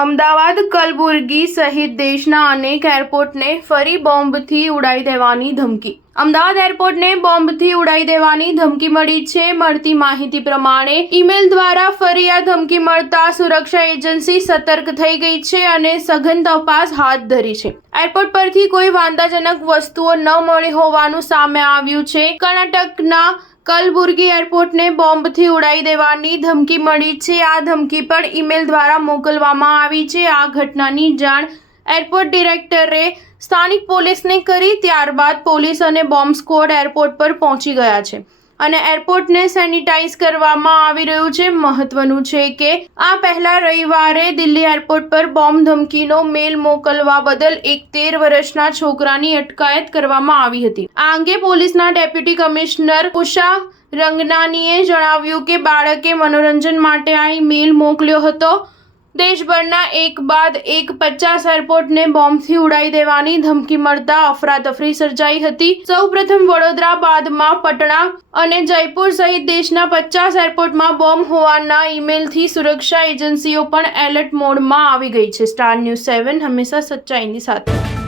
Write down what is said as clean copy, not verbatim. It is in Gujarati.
અમદાવાદ કલબુર્ગી સહિત દેશના અનેક એરપોર્ટને ફરી બોમ્બથી ઉડાવી દેવાની ધમકી. અમદાવાદ એરપોર્ટને બોમ્બથી ઉડાવી દેવાની ધમકી મળી છે. મળતી માહિતી પ્રમાણે ઈમેલ દ્વારા ફરી આ ધમકી મળતા સુરક્ષા એજન્સી સતર્ક થઈ ગઈ છે અને સઘન તપાસ હાથ ધરી છે. એરપોર્ટ પરથી કોઈ વાંધાજનક વસ્તુઓ ન મળી હોવાનું સામે આવ્યું છે. કર્ણાટકના કલબુર્ગી એરપોર્ટને બોમ્બથી ઉડાવી દેવાની ધમકી મળી છે. આ ધમકી પણ ઈમેલ દ્વારા મોકલવામાં આવી છે. આ ઘટનાની જાણ એરપોર્ટ ડિરેક્ટરે સ્થાનિક પોલીસને કરી. ત્યારબાદ પોલીસ અને બોમ્બ સ્ક્વોડ એરપોર્ટ પર પહોંચી ગયા છે અને એરપોર્ટને સેનિટાઈઝ કરવામાં આવી રહ્યું છે. મહત્વનું છે કે આ પહેલા રવિવારે દિલ્હી એરપોર્ટ પર બોમ્બ ધમકીનો મેલ મોકલવા બદલ એક 13 વર્ષના છોકરાની અટકાયત કરવામાં આવી હતી. આ અંગે પોલીસના ડેપ્યુટી કમિશનર ઉષા રંગનાનીએ જણાવ્યું કે બાળકે મનોરંજન માટે આ ઈમેલ મોકલ્યો હતો. દેશભરના એક બાદ એક 50 એરપોર્ટને બોમ્બથી ઉડાવી દેવાની ધમકી મળતા અફરાતફરી સર્જાઈ હતી. સૌપ્રથમ વડોદરા, બાદમાં પટણા અને જયપુર સહિત દેશના 50 એરપોર્ટમાં બોમ્બ હોવાના ઈમેલથી સુરક્ષા એજન્સીઓ પણ એલર્ટ મોડમાં આવી ગઈ છે. સ્ટાર ન્યૂઝ 7 હંમેશા સચ્ચાઈની સાથે.